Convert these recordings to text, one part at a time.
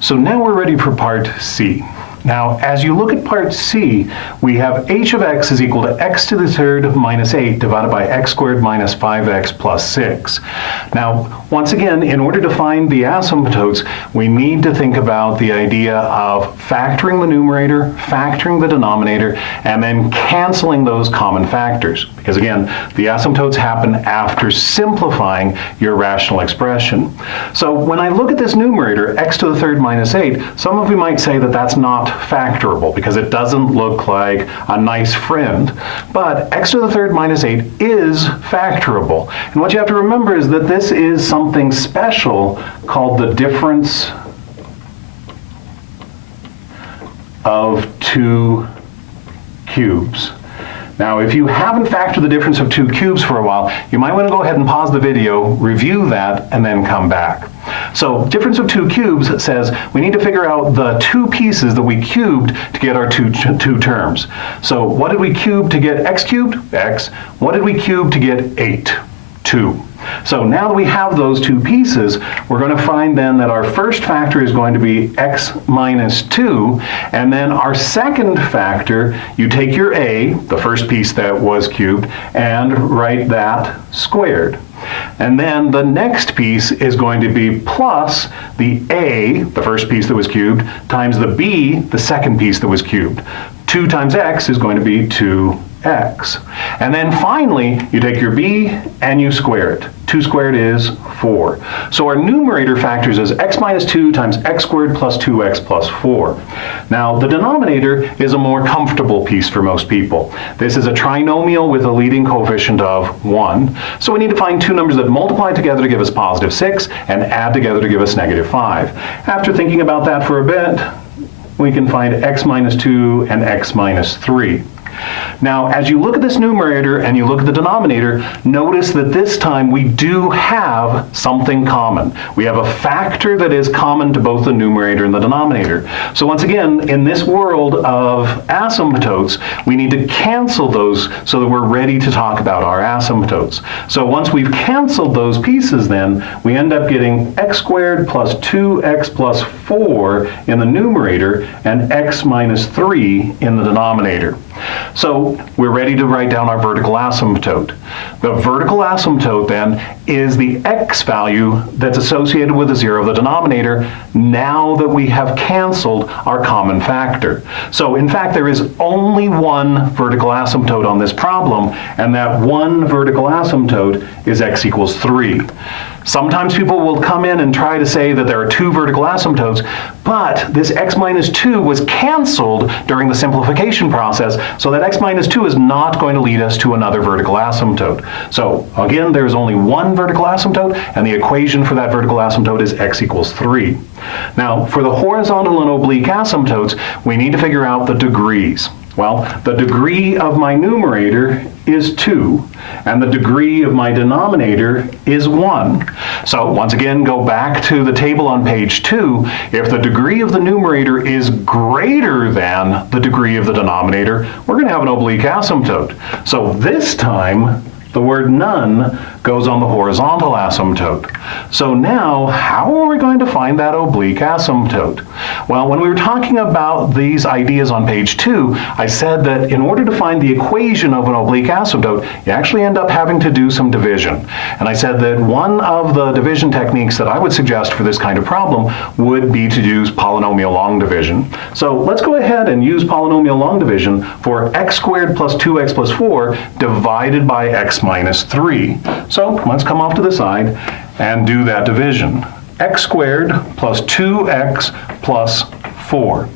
So now we're ready for part C. Now, as you look at part C, we have h of x is equal to x to the third minus 8 divided by x squared minus 5x plus 6. Now, once again, in order to find the asymptotes, we need to think about the idea of factoring the numerator, factoring the denominator, and then canceling those common factors. Because again, the asymptotes happen after simplifying your rational expression. So when I look at this numerator, x to the third minus 8, some of you might say that that's not factorable because it doesn't look like a nice friend. But x to the third minus 8 is factorable. And what you have to remember is that this is something special called the difference of two cubes. Now, if you haven't factored the difference of two cubes for a while, you might want to go ahead and pause the video, review that, and then come back. So, difference of two cubes says we need to figure out the two pieces that we cubed to get our two terms. So, what did we cube to get x cubed? X. What did we cube to get 8? 2. So now that we have those two pieces, we're going to find then that our first factor is going to be x minus 2, and then our second factor, you take your a, the first piece that was cubed, and write that squared. And then the next piece is going to be plus the a, the first piece that was cubed, times the b, the second piece that was cubed. 2 times x is going to be 2x. And then finally, you take your b and you square it. 2 squared is 4. So our numerator factors is x minus 2 times x squared plus 2x plus 4. Now, the denominator is a more comfortable piece for most people. This is a trinomial with a leading coefficient of 1. So we need to find two numbers that multiply together to give us positive 6 and add together to give us negative 5. After thinking about that for a bit, we can find x minus 2 and x minus 3. Now, as you look at this numerator and you look at the denominator, notice that this time we do have something common. We have a factor that is common to both the numerator and the denominator. So once again, in this world of asymptotes, we need to cancel those so that we're ready to talk about our asymptotes. So once we've canceled those pieces then, we end up getting x squared plus 2x plus 4 in the numerator and x minus 3 in the denominator. So we're ready to write down our vertical asymptote. The vertical asymptote then is the x value that's associated with the 0 of the denominator now that we have canceled our common factor. So in fact, there is only one vertical asymptote on this problem, and that one vertical asymptote is x equals 3. Sometimes people will come in and try to say that there are two vertical asymptotes, but this x minus 2 was canceled during the simplification process, so that x minus 2 is not going to lead us to another vertical asymptote. So again, there's only one vertical asymptote, and the equation for that vertical asymptote is x equals 3. Now, for the horizontal and oblique asymptotes, we need to figure out the degrees. Well, the degree of my numerator is 2, and the degree of my denominator is 1. So once again, go back to the table on page 2. If the degree of the numerator is greater than the degree of the denominator, we're going to have an oblique asymptote. So this time, the word none goes on the horizontal asymptote. So now, how are we going to find that oblique asymptote? Well, when we were talking about these ideas on page 2, I said that in order to find the equation of an oblique asymptote, you actually end up having to do some division. And I said that one of the division techniques that I would suggest for this kind of problem would be to use polynomial long division. So let's go ahead and use polynomial long division for x squared plus 2x plus 4 divided by x minus 3. So let's come off to the side and do that division. X squared plus 2x plus 4.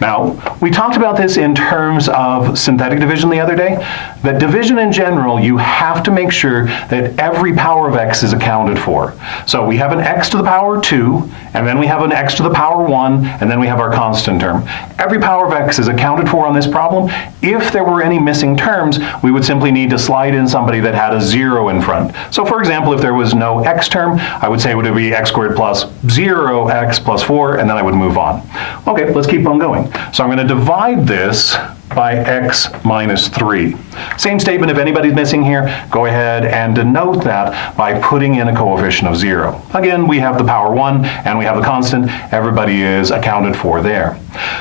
Now, we talked about this in terms of synthetic division the other day. That division in general, you have to make sure that every power of x is accounted for. So we have an x to the power 2, and then we have an x to the power 1, and then we have our constant term. Every power of x is accounted for on this problem. If there were any missing terms, we would simply need to slide in somebody that had a 0 in front. So for example, if there was no x term, I would say it would be x squared plus 0x plus 4, and then I would move on. Okay, let's keep on going. So I'm going to divide this by x minus 3. Same statement, if anybody's missing here, go ahead and denote that by putting in a coefficient of 0. Again, we have the power 1 and we have the constant. Everybody is accounted for there.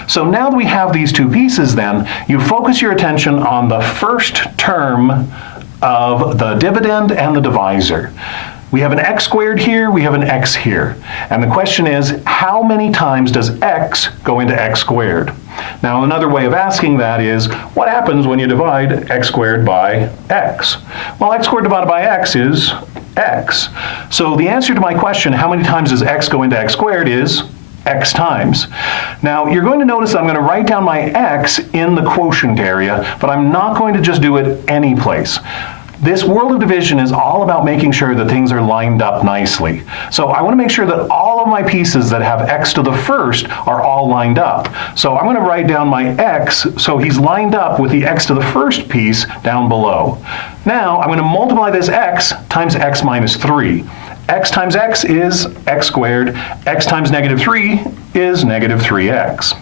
So now that we have these two pieces then, you focus your attention on the first term of the dividend and the divisor. We have an x squared here, we have an x here. And the question is, how many times does x go into x squared? Now, another way of asking that is, what happens when you divide x squared by x? Well, x squared divided by x is x. So the answer to my question, how many times does x go into x squared, is x times. Now, you're going to notice I'm going to write down my x in the quotient area, but I'm not going to just do it any place. This world of division is all about making sure that things are lined up nicely. So I want to make sure that all of my pieces that have x to the first are all lined up. So I'm going to write down my x so he's lined up with the x to the first piece down below. Now I'm going to multiply this x times x minus 3. X times x is x squared. X times negative 3 is negative 3x.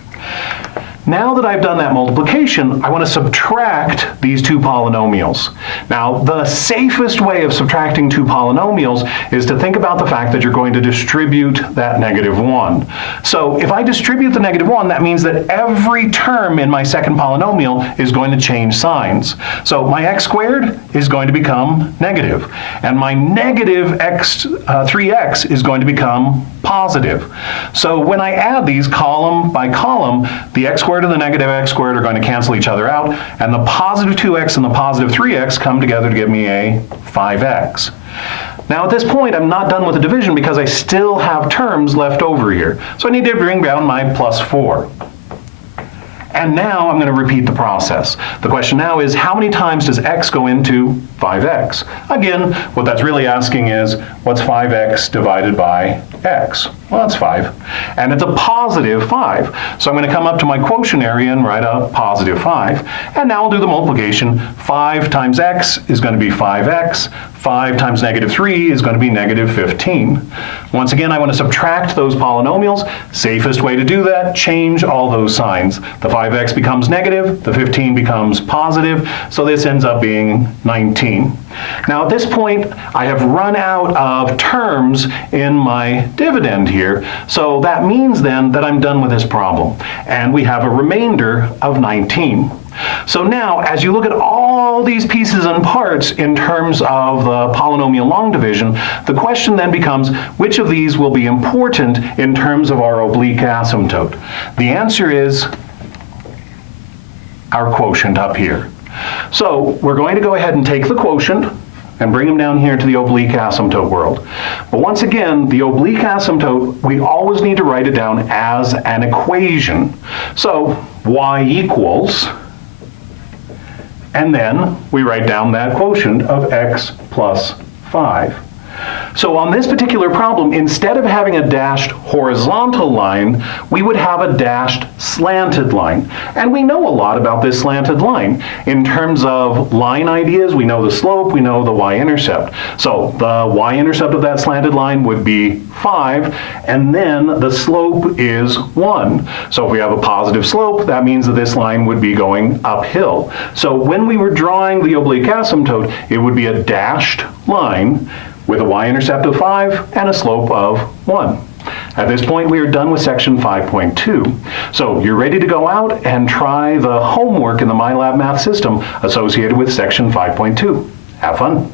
Now that I've done that multiplication, I want to subtract these two polynomials. Now, the safest way of subtracting two polynomials is to think about the fact that you're going to distribute that negative 1. So if I distribute the negative 1, that means that every term in my second polynomial is going to change signs. So my x squared is going to become negative, and my negative 3x is going to become positive. So when I add these column by column, the x squared and the negative x squared are going to cancel each other out, and the positive 2x and the positive 3x come together to give me a 5x. Now at this point, I'm not done with the division because I still have terms left over here. So I need to bring down my plus 4. And now I'm going to repeat the process. The question now is, how many times does x go into 5x? Again, what that's really asking is, what's 5x divided by x? Well, that's 5. And it's a positive 5. So I'm going to come up to my quotient area and write a positive 5. And now I'll do the multiplication. 5 times x is going to be 5x. 5 times negative 3 is going to be negative 15. Once again, I want to subtract those polynomials. Safest way to do that, change all those signs. The 5x becomes negative, the 15 becomes positive, so this ends up being 19. Now at this point, I have run out of terms in my dividend here, so that means then that I'm done with this problem. And we have a remainder of 19. So now, as you look at all these pieces and parts in terms of the polynomial long division, the question then becomes, which of these will be important in terms of our oblique asymptote? The answer is our quotient up here. So we're going to go ahead and take the quotient and bring them down here to the oblique asymptote world. But once again, the oblique asymptote, we always need to write it down as an equation. So y equals, and then we write down that quotient of x plus 5. So on this particular problem, instead of having a dashed horizontal line, we would have a dashed slanted line. And we know a lot about this slanted line. In terms of line ideas, we know the slope, we know the y-intercept. So the y-intercept of that slanted line would be 5, and then the slope is 1. So if we have a positive slope, that means that this line would be going uphill. So when we were drawing the oblique asymptote, it would be a dashed line with a y-intercept of 5 and a slope of 1. At this point, we are done with section 5.2. So you're ready to go out and try the homework in the MyLab Math system associated with section 5.2. Have fun.